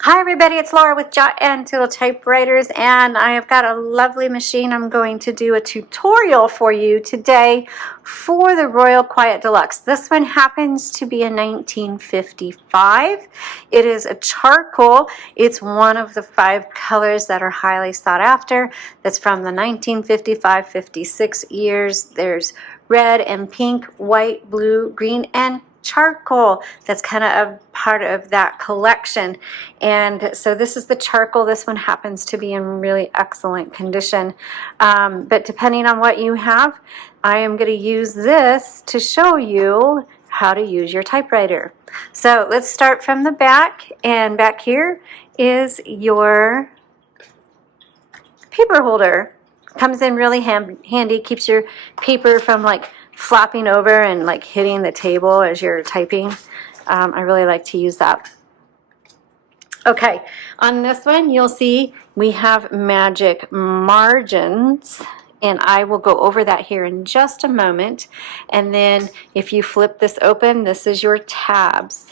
Hi everybody, it's Laura with Jot and Tittle Typewriters, and I have got a lovely machine. I'm going to do a tutorial for you today for the Royal Quiet Deluxe. This one happens to be a 1955. It is a charcoal. It's one of the 5 colors that are highly sought after. That's from the 1955-56 years. There's red and pink, white, blue, green, and charcoal. That's kind of a part of that collection. And so this is the charcoal. This one happens to be in really excellent condition. But depending on what you have, I am going to use this to show you how to use your typewriter. So let's start from the back, and back here is your paper holder. Comes in really handy, keeps your paper from like flopping over and like hitting the table as you're typing. I really like to use that. Okay, on this one you'll see we have magic margins, and I will go over that here in just a moment. And then if you flip this open, this is your tabs.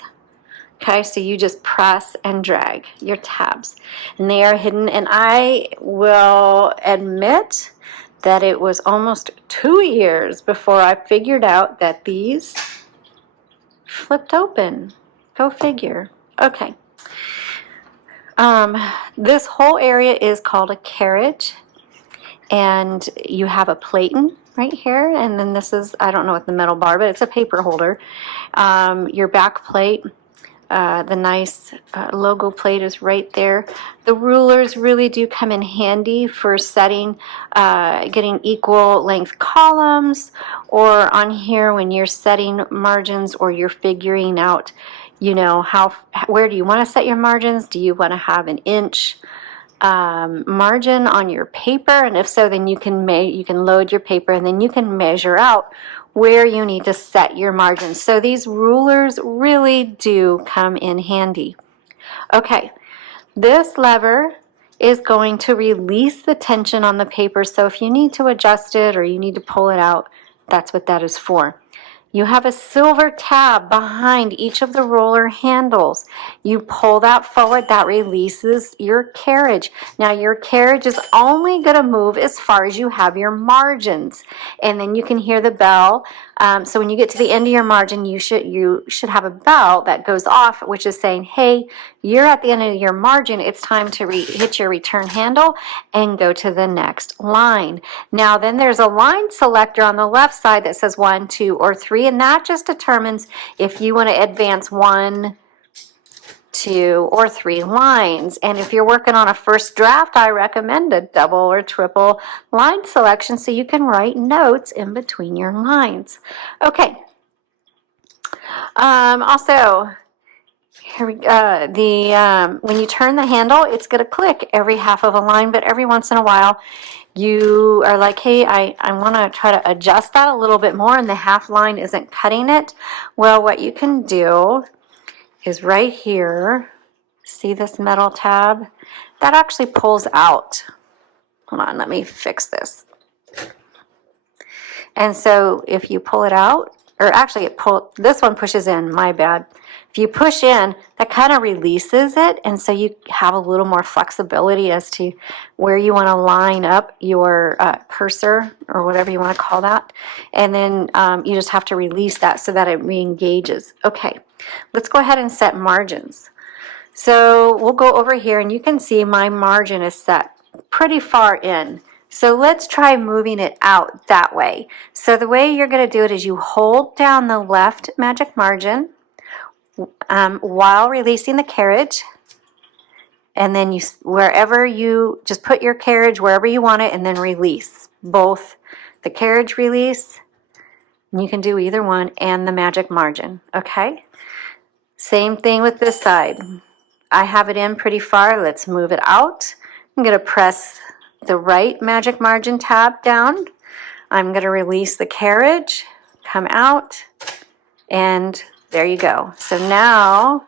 Okay, so you just press and drag your tabs, and they are hidden. And I will admit that it was almost 2 years before I figured out that these flipped open. Go figure. Okay. This whole area is called a carriage, and you have a platen right here, and then this is, I don't know what the metal bar, but it's a paper holder. Your back plate. The nice logo plate is right there. The rulers really do come in handy for setting, getting equal length columns, or on here when you're setting margins or you're figuring out, you know, where do you want to set your margins? Do you want to have an inch margin on your paper? And if so, then you can load your paper, and then you can measure out where you need to set your margins. So these rulers really do come in handy. Okay, this lever is going to release the tension on the paper. So if you need to adjust it or you need to pull it out, that's what that is for. You have a silver tab behind each of the roller handles. You pull that forward, that releases your carriage. Now your carriage is only going to move as far as you have your margins, and then you can hear the bell. So when you get to the end of your margin, you should have a bell that goes off, which is saying, hey, you're at the end of your margin. It's time to hit your return handle and go to the next line. Now then there's a line selector on the left side that says 1, 2, or 3, and that just determines if you want to advance 1, 2, or 3 lines. And if you're working on a first draft, I recommend a double or triple line selection so you can write notes in between your lines. Okay. Also, here we go. When you turn the handle, it's going to click every half of a line, but every once in a while you are like, hey, I want to try to adjust that a little bit more, and the half line isn't cutting it. Well, what you can do is right here, see this metal tab? That actually pulls out. Hold on, let me fix this. And so if you pull it out, or actually this one pushes in, my bad. If you push in, that kind of releases it, and so you have a little more flexibility as to where you want to line up your cursor, or whatever you want to call that. And then you just have to release that so that it re-engages. Okay, let's go ahead and set margins. So we'll go over here, and you can see my margin is set pretty far in. So let's try moving it out that way. So the way you're going to do it is you hold down the left magic margin while releasing the carriage, and then wherever you just put your carriage wherever you want it, and then release both the carriage release, and you can do either one, and the magic margin. Okay, same thing with this side. I have it in pretty far. Let's move it out. I'm going to press the right magic margin tab down. I'm going to release the carriage, come out, and there you go. So now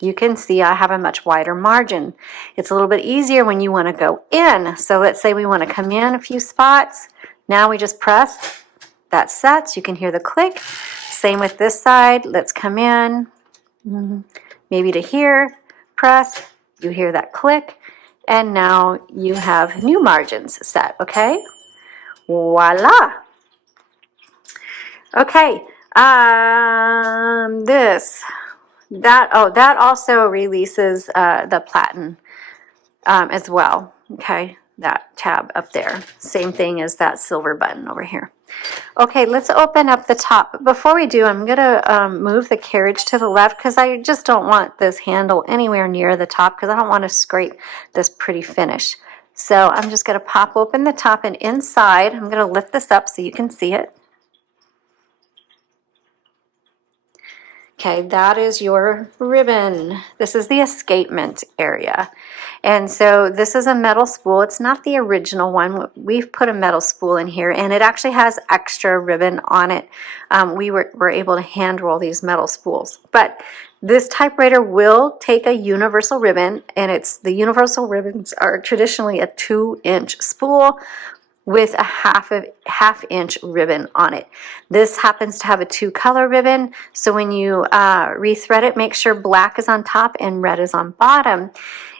you can see I have a much wider margin. It's a little bit easier when you want to go in. So let's say we want to come in a few spots. Now we just press, that sets. You can hear the click. Same with this side. Let's come in. maybe to here, press, you hear that click, and now you have new margins set, okay? Voila. Okay, that also releases the platen as well, okay? That tab up there, same thing as that silver button over here. Okay, let's open up the top. But before we do, I'm gonna move the carriage to the left because I just don't want this handle anywhere near the top because I don't want to scrape this pretty finish. So I'm just gonna pop open the top, and inside, I'm gonna lift this up so you can see it. Okay, that is your ribbon. This is the escapement area. And so this is a metal spool. It's not the original one. We've put a metal spool in here, and it actually has extra ribbon on it. We were able to hand roll these metal spools. But this typewriter will take a universal ribbon, and the universal ribbons are traditionally a 2-inch spool with a half-inch ribbon on it. This happens to have a 2-color ribbon, so when you rethread it, make sure black is on top and red is on bottom.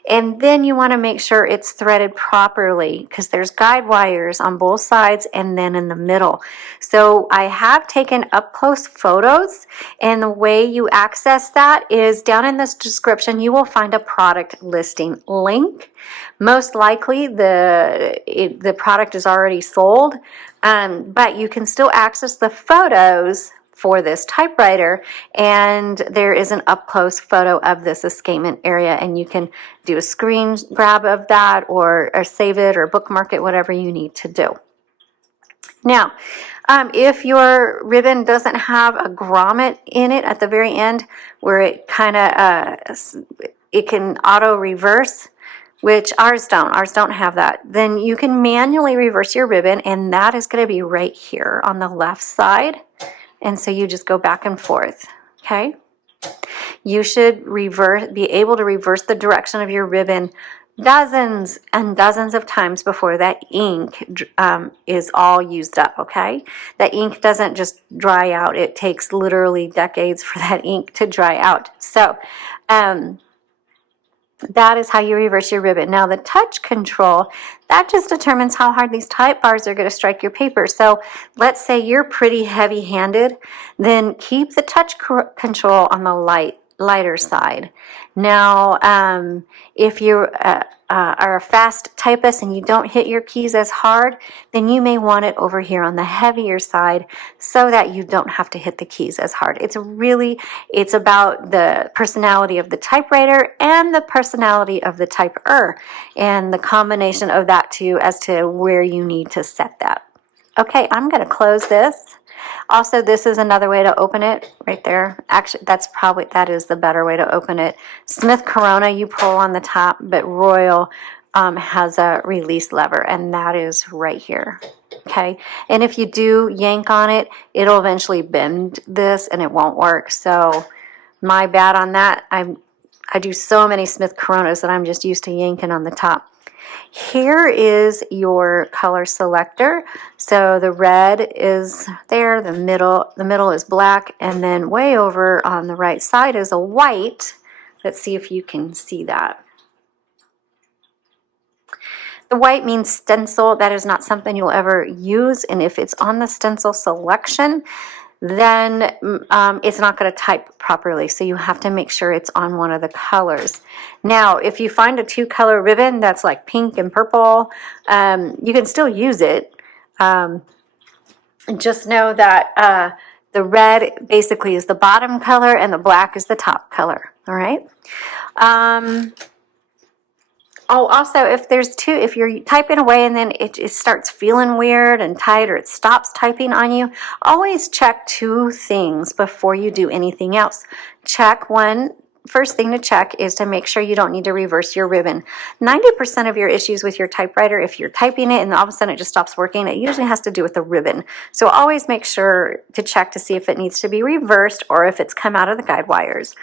And then you want to make sure it's threaded properly because there's guide wires on both sides and then in the middle. So I have taken up close photos, and the way you access that is down in this description. You will find a product listing link. Most likely the product is already sold, but you can still access the photos for this typewriter, and there is an up-close photo of this escapement area, and you can do a screen grab of that or save it or bookmark it, whatever you need to do. Now, if your ribbon doesn't have a grommet in it at the very end where it kind of it can auto reverse, which ours don't have that, then you can manually reverse your ribbon, and that is going to be right here on the left side. And so you just go back and forth, okay? You should be able to reverse the direction of your ribbon dozens and dozens of times before that ink is all used up, okay? That ink doesn't just dry out. It takes literally decades for that ink to dry out. So, that is how you reverse your ribbon. Now the touch control, that just determines how hard these type bars are going to strike your paper. So let's say you're pretty heavy-handed, then keep the touch control on the lighter side. Now, if you are a fast typist and you don't hit your keys as hard, then you may want it over here on the heavier side so that you don't have to hit the keys as hard. It's about the personality of the typewriter and the personality of the typer, and the combination of that two as to where you need to set that. Okay, I'm going to close this. Also, this is another way to open it right there. Actually, that is the better way to open it. Smith Corona, you pull on the top, but Royal has a release lever, and that is right here. Okay, and if you do yank on it, it'll eventually bend this, and it won't work. So, my bad on that. I do so many Smith Coronas that I'm just used to yanking on the top. Here is your color selector. So the red is there, the middle is black, and then way over on the right side is a white. Let's see if you can see that. The white means stencil. That is not something you'll ever use, and if it's on the stencil selection, then it's not going to type properly. So you have to make sure it's on one of the colors. Now, if you find a 2-color ribbon that's like pink and purple, you can still use it. Just know that the red basically is the bottom color and the black is the top color. All right. Oh, also, if you're typing away and then it starts feeling weird and tight, or it stops typing on you, always check 2 things before you do anything else. First thing to check is to make sure you don't need to reverse your ribbon. 90% of your issues with your typewriter, if you're typing it and all of a sudden it just stops working, it usually has to do with the ribbon. So always make sure to check to see if it needs to be reversed or if it's come out of the guide wires.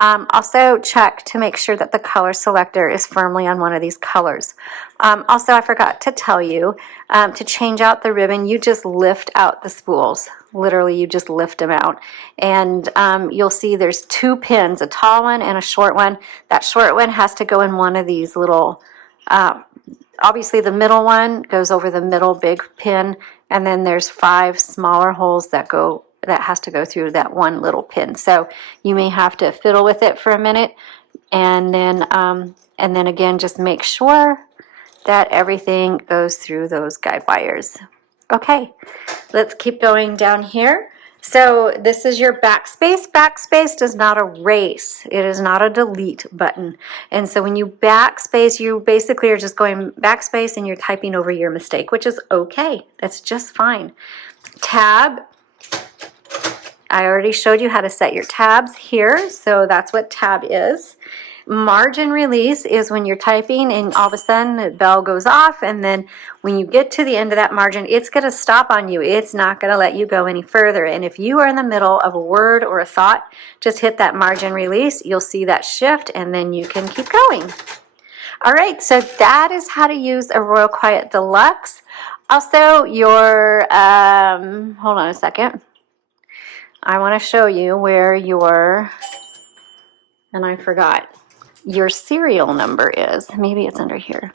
Also check to make sure that the color selector is firmly on one of these colors. Also, I forgot to tell you, to change out the ribbon, you just lift out the spools Literally, you just lift them out. And you'll see there's two pins, a tall one and a short one. That short one has to go in one of these little, obviously the middle one goes over the middle big pin, and then there's 5 smaller holes that has to go through that one little pin. So you may have to fiddle with it for a minute, and then again, just make sure that everything goes through those guide wires. Okay, let's keep going down here. So this is your backspace. Backspace does not erase. It is not a delete button. And so when you backspace, you basically are just going backspace and you're typing over your mistake, which is okay. That's just fine. Tab. I already showed you how to set your tabs here, so that's what tab is. Margin release is when you're typing and all of a sudden the bell goes off, and then when you get to the end of that margin, it's going to stop on you. It's not going to let you go any further. And if you are in the middle of a word or a thought, just hit that margin release. You'll see that shift, and then you can keep going. All right, so that is how to use a Royal Quiet Deluxe. Also, your, hold on a second. I want to show you where your, and I forgot, your serial number is. Maybe it's under here.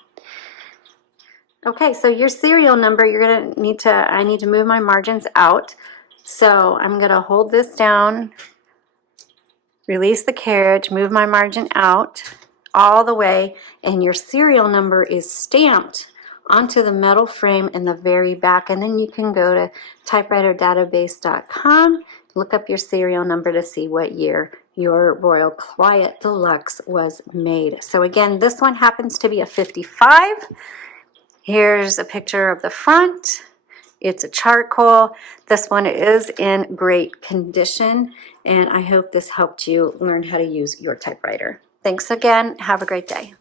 Okay, so your serial number, you're going to need to, I need to move my margins out. So I'm going to hold this down, release the carriage, move my margin out all the way, and your serial number is stamped onto the metal frame in the very back. And then you can go to typewriterdatabase.com, look up your serial number to see what year your Royal Quiet Deluxe was made. So again, this one happens to be a 55. Here's a picture of the front. It's a charcoal. This one is in great condition, and I hope this helped you learn how to use your typewriter. Thanks again. Have a great day.